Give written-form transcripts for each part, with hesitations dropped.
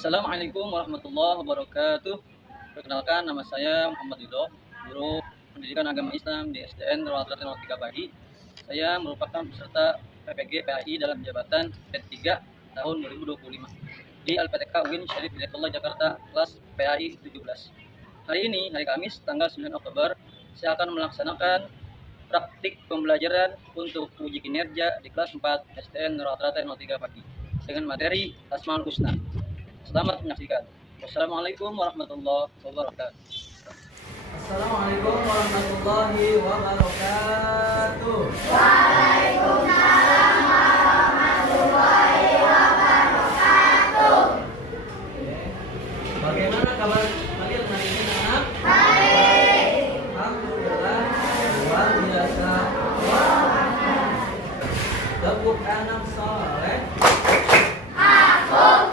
Assalamualaikum warahmatullahi wabarakatuh. Perkenalkan, nama saya Muhammad Ridho, guru pendidikan agama Islam di SDN Nurul 03 Pagi. Saya merupakan peserta PPG PAI dalam jabatan P3 tahun 2025 di LPTK UIN Syarif Hidayatullah Jakarta, kelas PAI 17. Hari ini, hari Kamis, tanggal 9 Oktober, saya akan melaksanakan praktik pembelajaran untuk uji kinerja di kelas 4 SDN Nurul 03 Pagi dengan materi Asmaul Husna. Selamat menyaksikan. Wassalamualaikum warahmatullahi wabarakatuh. Assalamualaikum warahmatullahi wabarakatuh. Waalaikumsalam warahmatullahi wabarakatuh. Bagaimana kabar kalian hari ini, anak? Baik. Alhamdulillah, luar biasa. Tepuk tangan soleh. Aku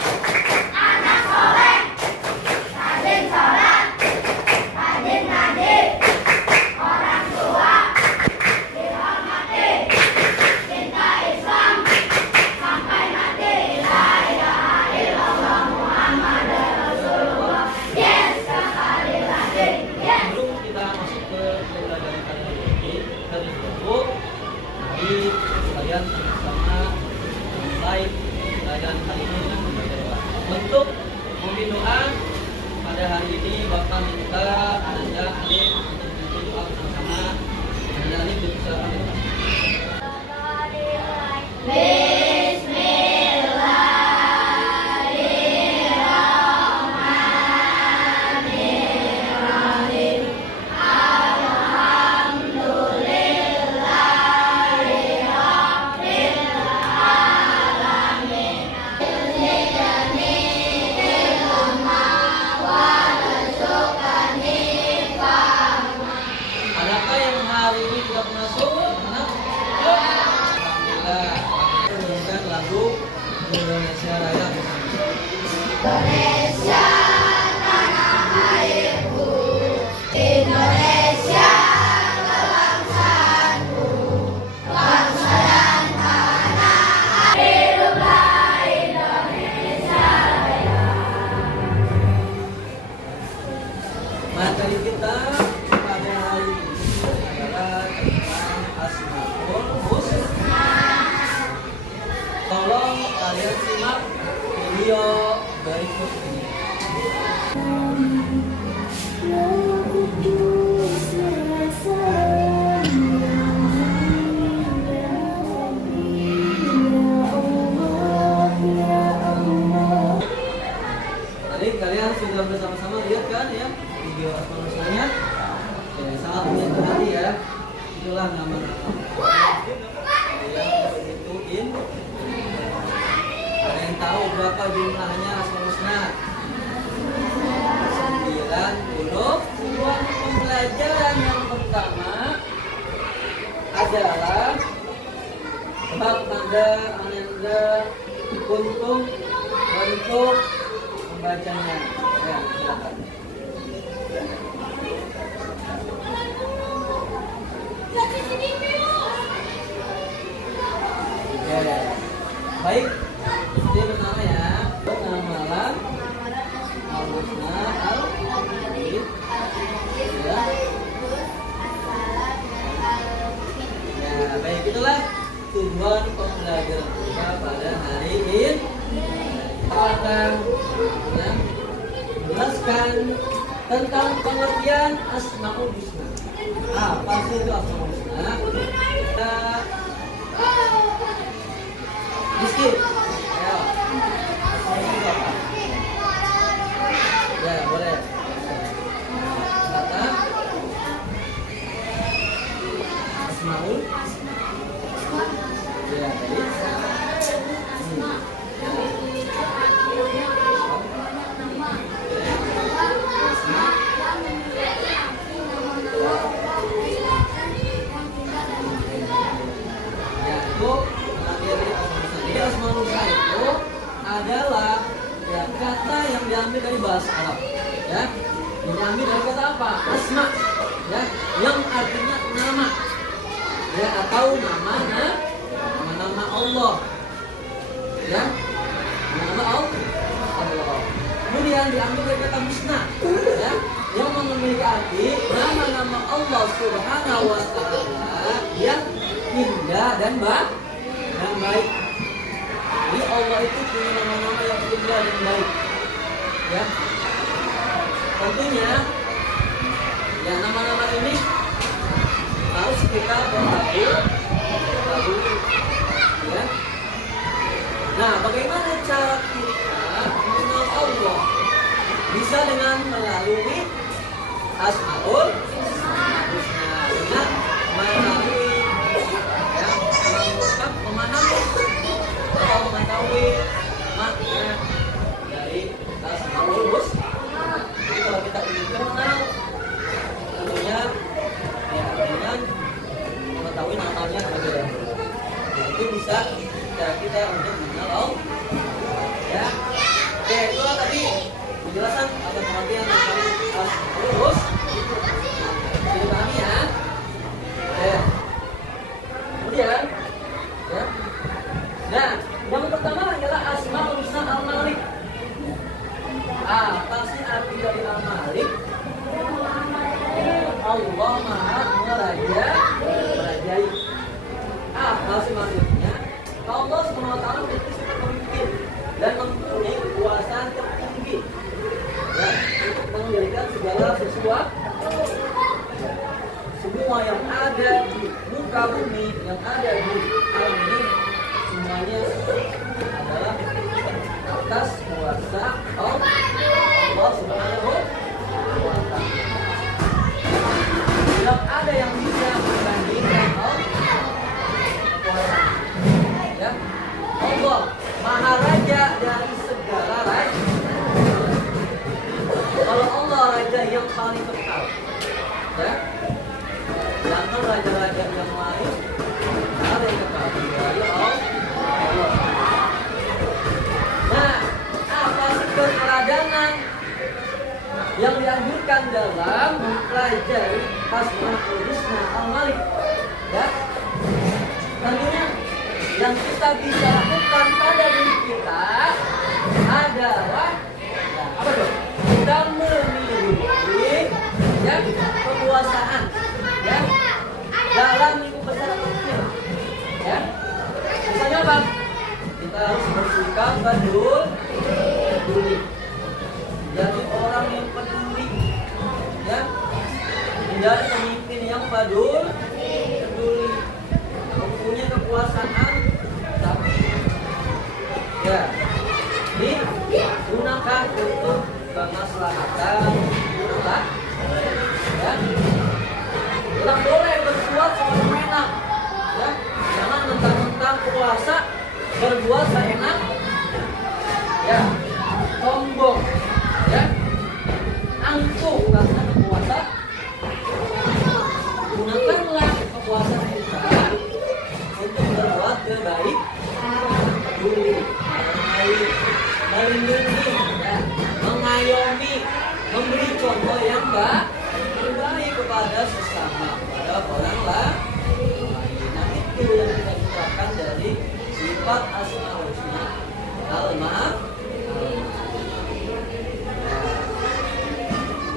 anak soleh, rajin sholat, rajin ngaji, orang tua dihormati, cinta Islam sampai mati. La ilaha illallah Muhammadur Rasulullah. Yes, sekali lagi. Yes. Sebelum kita masuk ke pelajaran kali ini, dari buku, mari kalian sama-sama mulai pelajaran kali ini dengan membaca doa. Untuk memimpin doa pada hari ini, Bapak minta Anda Alif untuk membantu doa bersama-sama. Anda Alif dipersilakan. Bismillahirrahmanirrahim. Alhamdulillahirabbil alamin. Zidni ilma warzuqni fahma. Adakah yang hari ini tidak masuk? Mana? Alhamdulillah. Menyanyikan lagu Indonesia Raya. Indonesia tanah airku, Indonesia kebangsaanku, bangsa dan tanah air. Hiduplah Indonesia Raya. Materi kita pada hari ini adalah tentang Asmaul Husna. Tolong kalian simak video berikut ini. Tadi kalian sudah bersama-sama lihat kan ya video Asmaul Husnanya? Oke, sangat menyentuh hati ya. Itulah nama-nama yang menentuin. Ada yang tahu berapa jumlahnya Asmaul Husna? 90. Pembelajaran yang pertama adalah bab nada, ananda, untuk membacanya. Ya, silakan. Ya. Baik, dia pertama ya. Namalah Al-Husna Al-Alif. Ya. Ya, baik, itulah tujuan pembelajaran kita pada hari ini. Akan ya, menjelaskan tentang pengertian Asmaul Husna. Apa sih itu Asmaul Husna? Kita Rizky, ayo. Asmaul Husna apa? Ya, boleh. Kata Asmaul. Ya, tadi. Yaitu materi Asmaul Husna. Jadi Asmaul Husna itu adalah ya kata yang diambil dari bahasa Arab, ya. Yang diambil dari kata apa? Asma, ya, yang artinya nama, ya, atau nama Allah, ya, nama Allah. Kemudian diambil dari kata husna, ya, yang memiliki arti nama-nama Allah Subhanahu wa Ta'ala yang indah dan baik. Jadi Allah itu punya nama-nama yang indah dan baik. Ya, tentunya, ya nama-nama ini harus kita ketahui. Ya. Nah, bagaimana cara kita mengenal Allah? Bisa dengan melalui Asmaul Husna, dengan melalui ya, memahami atau mengetahui makna dari Asmaul Husna. Jadi kalau kita ingin kenal, tentunya ya dengan mengetahui namanya terlebih dahulu. Itu bisa cara kita untuk mengenal Allah. Ya, oke, itu tadi penjelasan atau pengertian tentang Asmaul Husna. Jadi pahami ya. Ya. Kemudian, ya. Nah, yang pertama adalah Asmaul Husna Al-Malik. Apa sih arti dari Al-Malik? Allah Maha merajai. Apa sih maksudnya? Allah SWT itu pemimpin dan mempunyai kekuasaan tertinggi, ya, untuk mengendalikan segala sesuatu. Semua yang ada di muka bumi, yang ada di alam ini, semuanya adalah atas kuasa Allah Subhanahu wa Ta'ala. Tidak ada yang bisa membandingkan Allah kuasa. Ya, Allah Maha Raja dari segala raja. Kalau Allah Raja yang paling kekal, ya, jangan raja-raja yang lain ada yang kekal kecuali Allah. Nah, apa sih keteladanan yang dianjurkan dalam mempelajari Asmaul Husna Al-Malik? Ya, tentunya yang kita bisa lakukan pada diri kita adalah apa tuh? Kita memiliki ya kekuasaan, ya, dalam lingkup besar atau kecil. Ya, misalnya apa? Kita harus bersikap peduli, jadi orang yang peduli, ya, menjadi pemimpin yang peduli, mempunyai kekuasaan, tapi ya digunakan untuk kemaslahatan umat, ya. Tidak boleh berbuat semena-mena, ya. Jangan mentang-mentang kuasa berbuat seenak, ya, sombong, ya, angkuh karena kekuasaan. Gunakanlah kekuasaan kita untuk berbuat kebaik, peduli, melindungi, ya, mengayomi, memberi contoh yang baik kepada sesama, kepada orang lain. Nah, itu yang kita ucapkan dari sifat Asmaul Husna Al-Malik.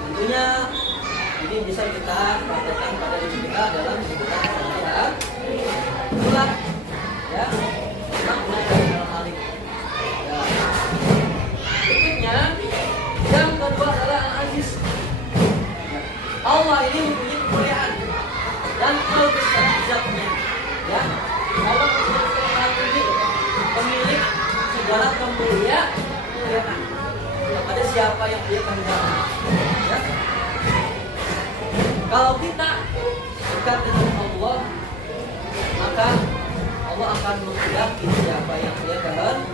Tentunya ini bisa kita praktekkan pada diri kita dalam kehidupan sehari-hari. Itulah, ya, makna dari Al-Malik. Ya. Berikutnya, yang kedua adalah Al-Aziz. Allah ini mempunyai kemuliaan dan kebesaran-Nya. Ya, Allah mempunyai pemilik segala kemuliaan kepada siapa yang Dia kehendaki. Ya. Kalau kita dekat dengan Allah, maka Allah akan menghendaki siapa yang Dia kehendaki.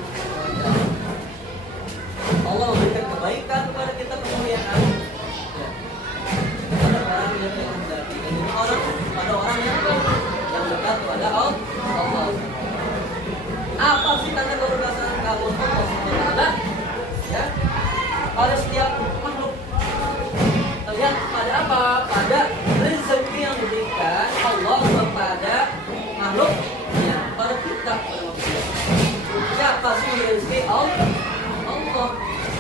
Allah memberikan kebaikan kepada kita, kemuliaan. Ya. Kepada orang yang Dia kehendaki. Dan ini pada orang yang dekat kepada Allah. Apa sih tanda keberkasan Allah SWT? Ya, pada setiap makhluk. Terlihat pada apa? Pada rezeki yang diberikan Allah kepada makhluk, ya, pada kita, pada manusia. Siapa sih rezeki Allah?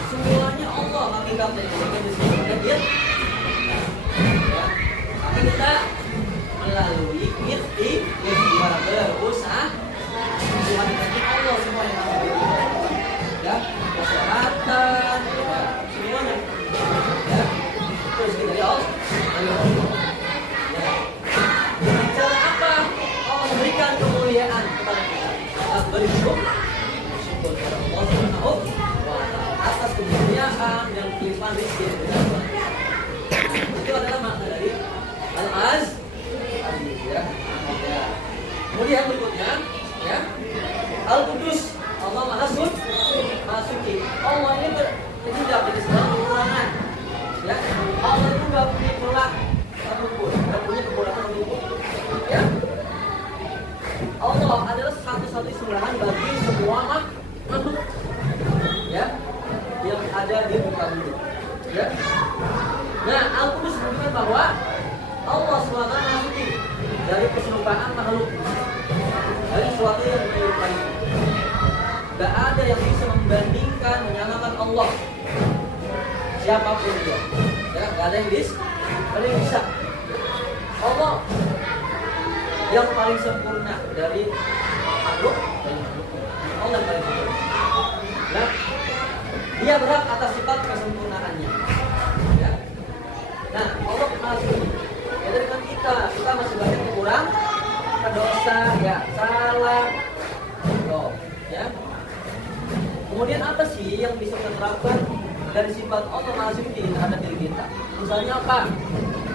Semuanya Allah. hijab yang diberikan di sini ya. Tapi kita melalui ikhtiar berusaha Tuhan kasih Allah semua yang ada di dunia. Ya, kesehatan, ya, semuanya. Ya, terus dari Allah. Ya. Dengan cara apa Allah memberikan kemuliaan kepada kita? Kita bersyukur kepada Allah Subhanahu wa Ta'ala atas kemuliaan dan kelimpahan rezeki yang diberikan. Itu adalah makna dari al-az. Ya. Kemudian berikutnya, ya, Al-Qudus, Allah Maha Suci. Allah ini tidak dari segala kekurangan. Ya, Allah itu nggak punya celah apapun, nggak punya kekurangan apapun. Ya, Allah adalah satu-satunya sembahan bagi semua makhluk. Ya, yang ada di muka bumi. Ya. Nah, Al-Qudus menunjukkan bahwa Allah SWT Maha Suci dari keserupaan makhluk, dari sesuatu yang menyerupai. Gak ada yang bisa membandingkan, menyamakan Allah siapapun dia. Ya, gak ada yang bisa. Allah yang paling sempurna dari makhluk. Allah yang paling sempurna. Nah, dia berhak atas sifat kesempurnaannya. Ya. Nah, Allah Maha Suci. Ya, dengan kita masih banyak kurang, dosa, ya, salah, ya. Kemudian apa sih yang bisa kita terapkan dari sifat Allah Maha Suci terhadap diri kita? Misalnya apa?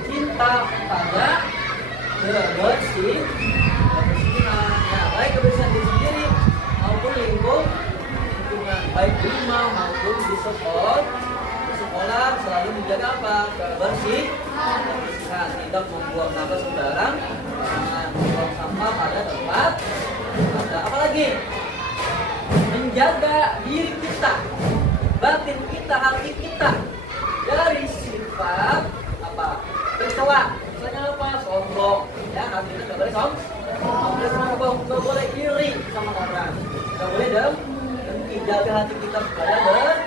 Cinta pada kebersihan, ya, baik kebersihan diri sendiri maupun lingkungan, baik di rumah maupun di sekolah selalu menjaga apa? Kebersihan, tidak membuang sampah sembarang, membuang sampah pada tempat. Ada apa lagi? Menjaga diri kita, batin kita, hati kita dari sifat apa? Tercela. Misalnya apa? Sombong. Ya, hati kita nggak boleh sombong, nggak boleh iri sama orang, nggak boleh dengki. Jaga hati kita supaya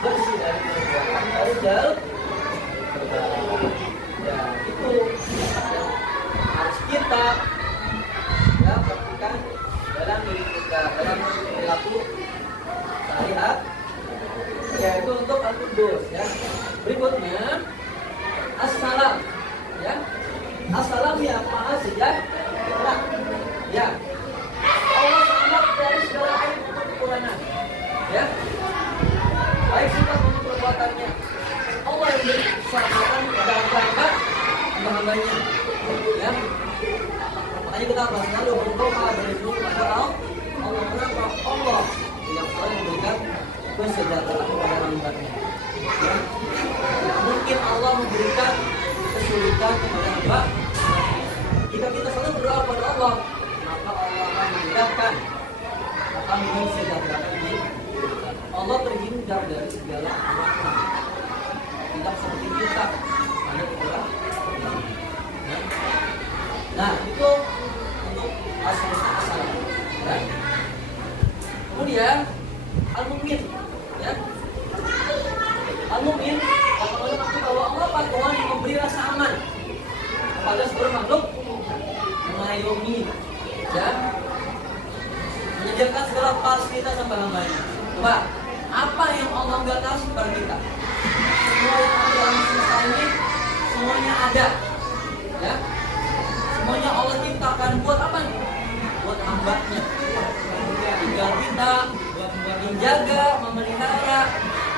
bersih dari perbuatan dari jauh. Ya, itu yang harus kita ya perhatikan dalam diri kita, dalam perilaku sehari-hari. Ya, itu untuk Al-Qudus, ya. Berikutnya Assalam, ya. Assalam ya Maha Sejahtera. Ya. Allah selamat dari segala aib maupun kekurangan. Ya. Baik sifat maupun perbuatannya. Allah yang beri keselamatan kepada hamba-hambanya. Ya. Makanya kita harus selalu berdoa berlindung kepada Allah. Kenapa? Allah yang selalu memberikan kesejahteraan kepada hamba-Nya. Ya. Mungkin Allah memberikan kesulitan kepada hamba. Jika kita selalu berdoa kepada Allah, maka Allah akan memudahkan, akan mensejahterakan diri. Allah terhindar dari segala kekurangan. Tidak seperti kita, hanya kekurangan. Nah, itu untuk asal. Ya. Kemudian Al-Mu'min, ya. Al-Mu'min maksud bahwa Allah Pak Tuhan yang memberi rasa aman kepada seluruh makhluk, mengayomi, ya, menyediakan segala fasilitas hamba-hambanya. Coba, apa yang Allah nggak kasih kepada kita? Semua yang ada dalam semesta ini, semuanya ada, ya. Semuanya Allah ciptakan buat apa nih? Buat hambanya. Tinggal kita menjaga, memelihara,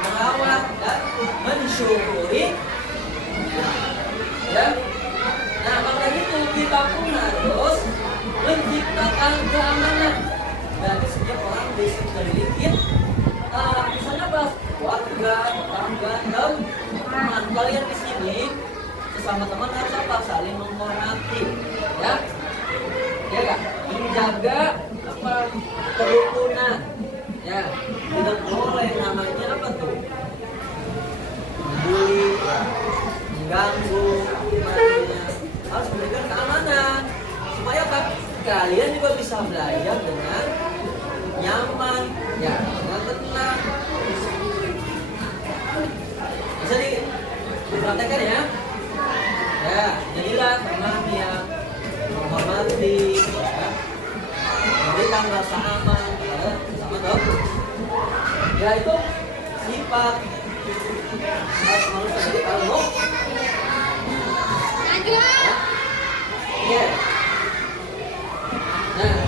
merawat dan mensyukuri. Ya. Nah, maka itu kita pun harus menciptakan keamanan dari setiap orang di sekitar. Misalnya apa? Keluarga, tetangga, teman. Kalian di sini sesama teman harus apa? Saling menghormati, ya. Ya kan? Menjaga apa? Kerukunan. Ya, tidak boleh namanya apa tuh? Membuli, mengganggu, namanya. Harus memberikan keamanan supaya apa? Kalian juga bisa belajar dengan nyaman, ya, dengan tenang. Bisa dipraktekkan ya. Ya, jadilah teman yang menghormati, ya, memberikan rasa aman sama dong. Ya itu sifat manusia jadi kalau ya. Oke. Nah,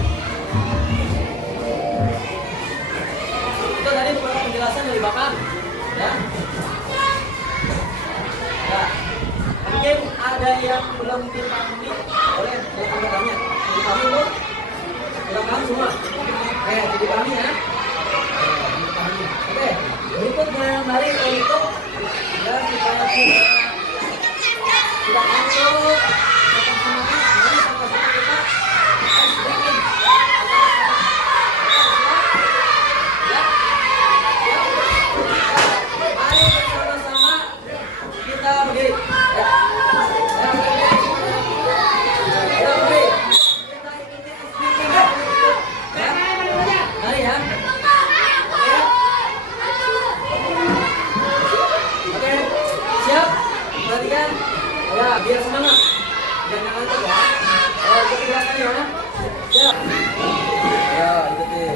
itu tadi beberapa penjelasan dari Bapak, ya. Ya. Mungkin ada yang belum dipahami, boleh saya bertanya. Dipahami belum? Sudah paham semua? Dipahami ya. Dipahami. Oke. Berikut mari untuk ya supaya tidak masuk tetap semangat. Mari sama-sama kita SDM. Mari bersama-sama kita begini. Ya, biar semangat. Jangan ngantuk ya. Ikuti gerakannya ya. Ya. Ya, ikuti.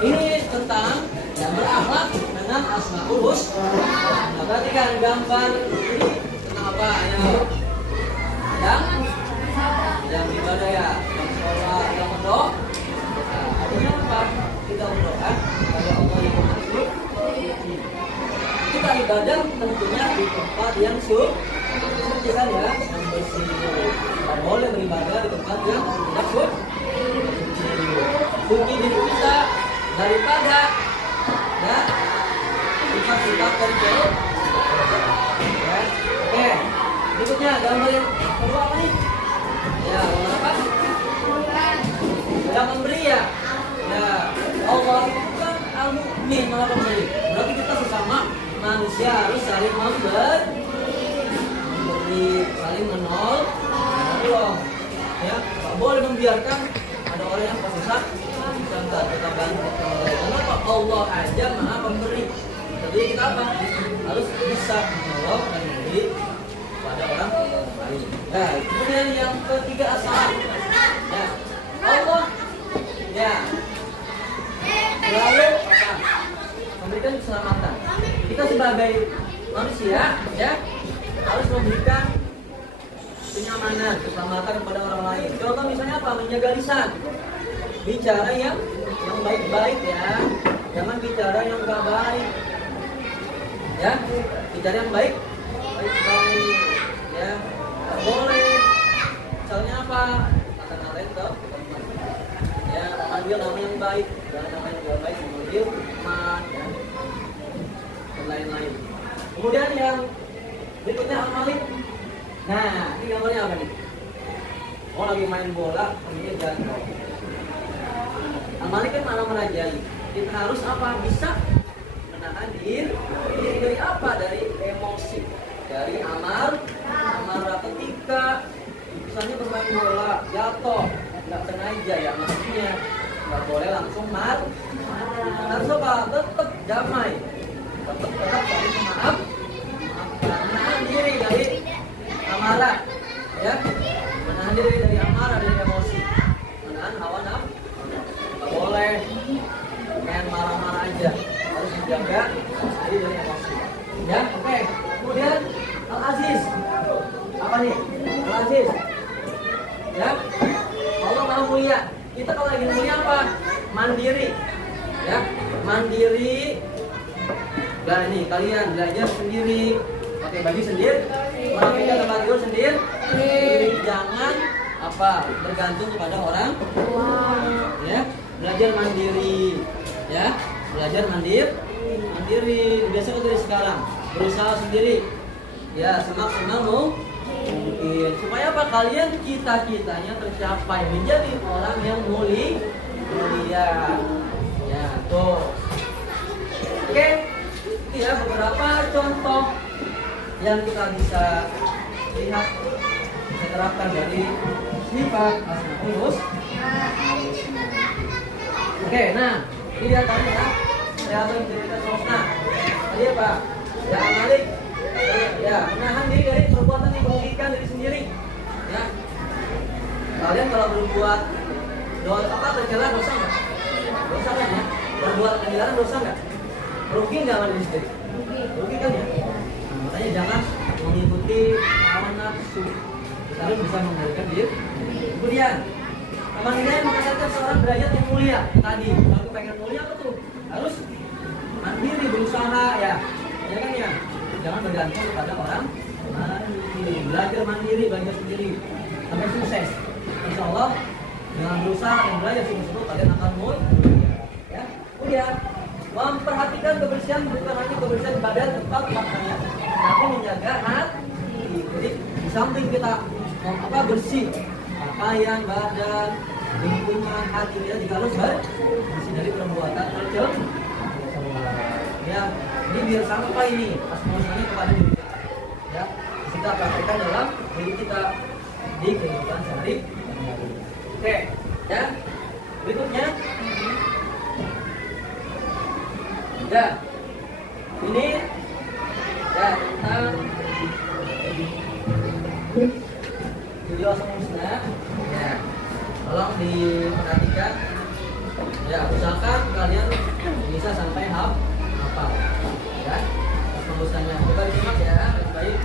Ini tentang yang berakhlak dengan Asmaul Husna. Nah, perhatikan gambar ini tentang apa? Yang ibadah ya, yang sholat, yang berdoa. Nah, artinya apa? Kita berdoa kepada Allah yang Maha Suci. Kita ibadah tentunya di tempat yang suci kan ya, yang bersih. Tidak boleh beribadah di tempat yang tidak suci. Suci diri kita daripada ya sifat-sifat dari jauh ya. Oke, berikutnya gambar yang kedua apa nih? Ya, gambar apa? Yang memberi ya. Ya, Allah itu kan al-mu'min, maha pemberi. Berarti kita sesama manusia harus saling memberi, saling menolong. Ya, tak boleh membiarkan ada orang yang tersesat. Kita bantu. Kenapa? Allah aja maha pemberi. Jadi kita apa? Harus bisa menolong dan memberi pada orang lain. Nah, kemudian yang ketiga asal. Ya, Allah. Ya. Lalu apa? Memberikan keselamatan. Kita sebagai manusia, ya, harus memberikan kenyamanan, keselamatan kepada orang lain. Contoh misalnya apa? Menjaga lisan. Bicara yang baik-baik ya, jangan bicara yang enggak baik. Ya, bicara yang baik, ya, boleh. Misalnya apa? Kata-kata itu, ya, ambil nama yang baik, jangan nama yang enggak baik, ambil teman, ya, dan lain-lain. Kemudian yang berikutnya al-malik. Nah, ini gambarnya apa nih? Oh, lagi main bola, ini jatuh. Al-Malik kan malah merajai. Kita harus apa? Bisa menahan diri dari apa? Dari emosi, dari amarah ketika misalnya bermain bola jatuh, nggak sengaja ya, maksudnya nggak boleh langsung marah. Harus apa? Tetap damai, tetap saling maaf, menahan diri dari amarah, ya, menahan diri dari amarah, dari emosi, menahan hawa nafsu. mandiri. Ya, mandiri. Nah ini kalian belajar sendiri, pakai baju sendiri, orang tua tempat tidur sendiri. Jangan bergantung kepada orang. Ya, belajar mandiri. Ya, belajar mandiri. Biasa dari sekarang berusaha sendiri. Ya, semaksimal mungkin. Supaya apa? Kalian cita-citanya tercapai, menjadi orang yang mulia. Ya, tuh. Oke, ini ya beberapa contoh yang kita bisa lihat, kita terapkan dari sifat Asmaul Husna. Oke, nah ini dia tadi ya, saya cerita Husna. Tadi apa? Ya, Malik. Ya, menahan diri dari perbuatan yang merugikan diri sendiri. Ya, kalian kalau berbuat tercela dosa nggak? Dosa kan ya? Berbuat kegiatan dosa nggak? Rugi nggak sama diri sendiri? Rugi kan ya? Nah, makanya jangan mengikuti hawa nafsu. Kita harus bisa mengendalikan diri. Kemudian, kemandirian mengatakan seorang derajat yang mulia. Tadi, kalau pengen mulia apa tuh? Harus mandiri, berusaha ya. Ya kan ya? Jangan bergantung kepada orang lain. Belajar mandiri, belajar sendiri sampai sukses. Insya Allah dengan berusaha dan belajar sungguh-sungguh kalian akan mulia. Ya. Kemudian memperhatikan kebersihan bukan hanya kebersihan badan tempat pakaian, tapi menjaga hati. Jadi di samping kita bersih pakaian, badan, lingkungan, hati kita juga harus bersih dari perbuatan tercela. Ya, ini biar sampai ini asma'ul kepada diri kita. Ya, kita praktekkan dalam diri kita di kehidupan sehari-hari. Oke, ya. Berikutnya, ya, ini ya tentang video Asmaul Husna. Ya, tolong diperhatikan. Ya, usahakan kalian bisa sampai hafal. Ya, Asmaul Husna. Coba disimak ya, baik-baik.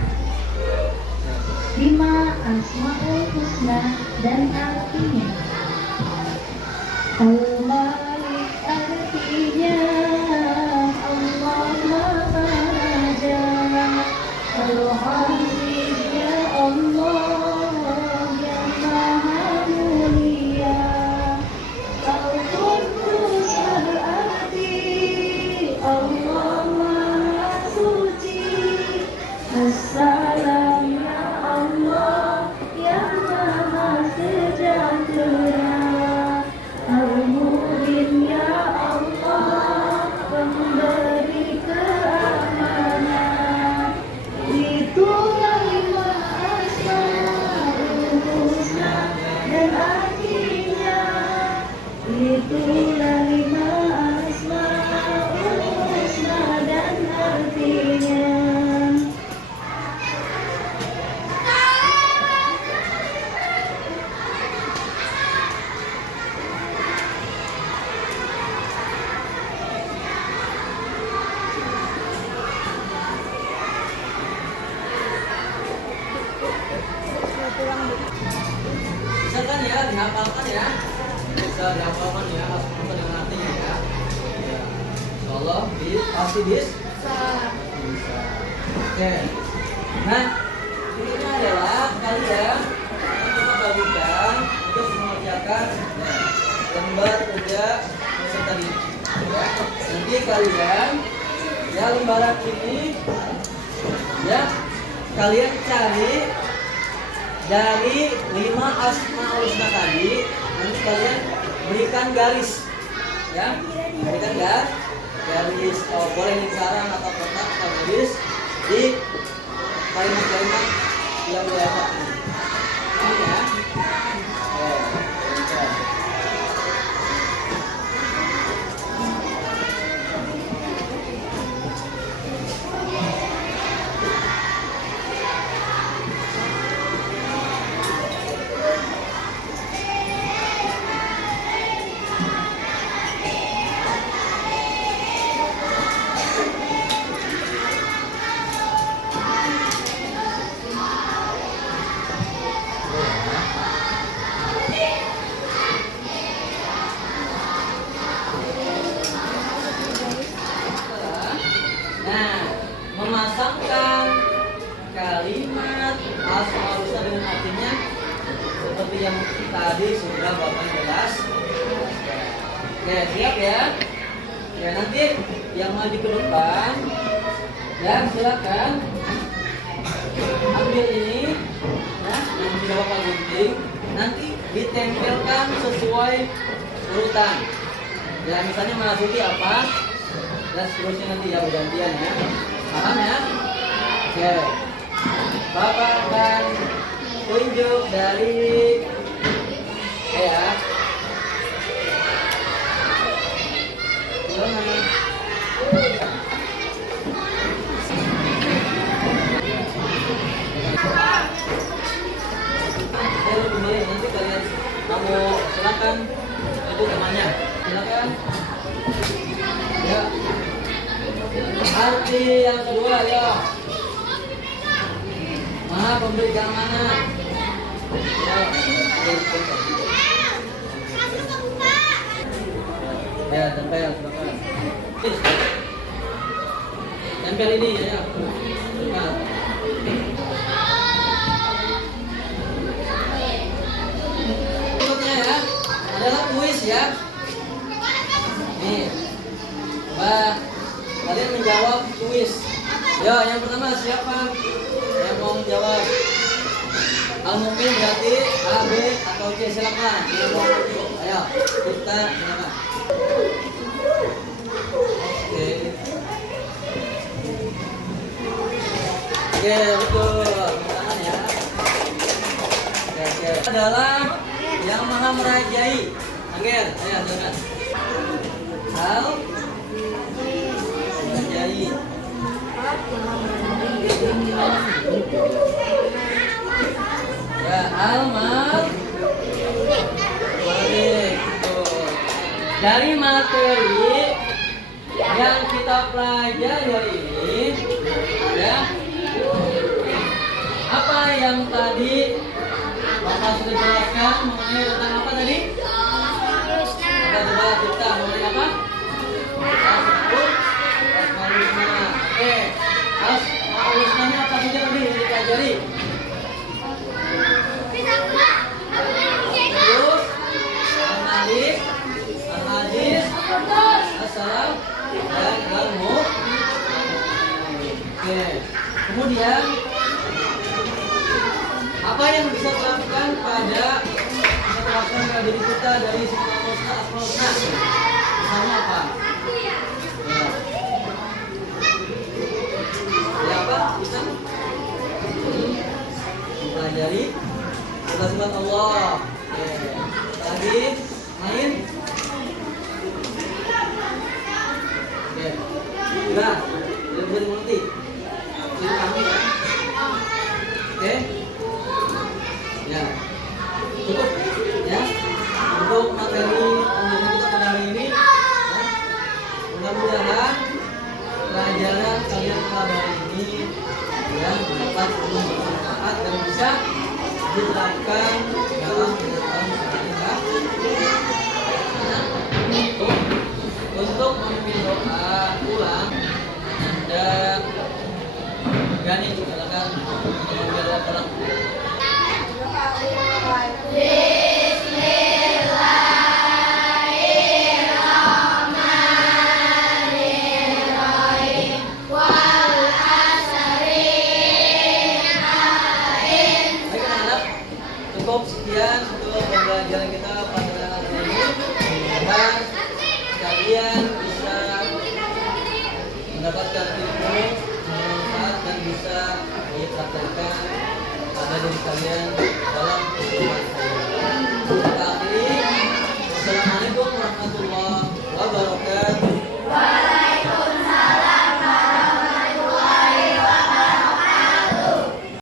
5 Asmaul Husna dan artinya. Al-Malik artinya Allah Maha Raja. Al-Aziz ya Allah yang Maha Mulia. Al-Quddus berarti Allah Maha Suci. Assalam ya Allah yang Maha Sejahtera. Al-Mubin ya Allah pemberi keamanan. Itulah 5 Asmaul Husna dan artinya. Itulah 5 Asmaul Husna dan artinya. Bisa kan ya, dihafalkan ya. Bisa dihafalkan ya, Asmaul dengan artinya ya. Ya. Insyaallah pasti bisa. Oke. Nah, ini adalah kalian kita bagikan untuk mengerjakan lembar kerja peserta didik. Ya. Nanti kalian ya lembaran ini ya kalian cari dari 5 Asmaul Husna tadi. Nanti kalian berikan garis ya, berikan garis boleh lingkaran atau kotak atau garis di kalimat-kalimat yang diatas ini ya. yang tadi sudah Bapak jelas. Oke, siap ya? Ya, nanti yang maju ke depan, ya silakan ambil ini, ya, yang sudah Bapak gunting, nanti ditempelkan sesuai urutan. Ya, misalnya masuki apa, dan seterusnya nanti ya gantian ya. Paham ya? Oke. Bapak akan tunjuk dari ya. Nanti kalian kamu silakan itu temannya. Silakan. Ya. Arti yang kedua ya. Maha pemberi keamanan. Ya, tempel silakan. Tempel ini ya. Silakan. Berikutnya ya adalah kuis ya. Nih, kalian menjawab kuis. Ya, yang pertama siapa yang mau menjawab? Mungkin berarti A, B atau C, silakan. Ayo, kita silakan. Oke. Oke, betul. Tangan ya. Oke. Adalah yang maha merajai. Angger, ayo silakan. Hal merajai. Ya, almal dari materi yang kita pelajari hari ini ya, apa yang tadi Bapak sudah jelaskan mengenai tentang apa tadi? Coba kita mengenai apa? Asmaul-Husna. Oke, Asmaul-Husnanya apa saja tadi yang dipelajari? Terus Al-Malik, Al-Aziz, As-Salam, dan Al-Mu'min. Oke. Kemudian apa yang bisa dilakukan pada diri kita dari Asmaul Husna? Misalnya apa? Ya apa? Bisa mempelajari sifat Allah. Lagi main. Oke. Nah, tidak bisa dimengerti. Jadi kami ya. Oke. Ya. Cukup ya. Untuk materi pembelajaran kita pada hari ini. Ya. Mudah-mudahan pelajaran kalian pada hari ini ya dapat bermanfaat dan bisa diterapkan dalam kehidupan sehari-hari. Untuk memimpin doa ulang Anda Gani silakan mengambil doa ulang. Cukup sekian untuk pembelajaran kita pada hari ini. Dan kalian bisa mendapatkan ilmu bermanfaat dan bisa dipraktekkan pada diri kalian dalam kehidupan sehari-hari.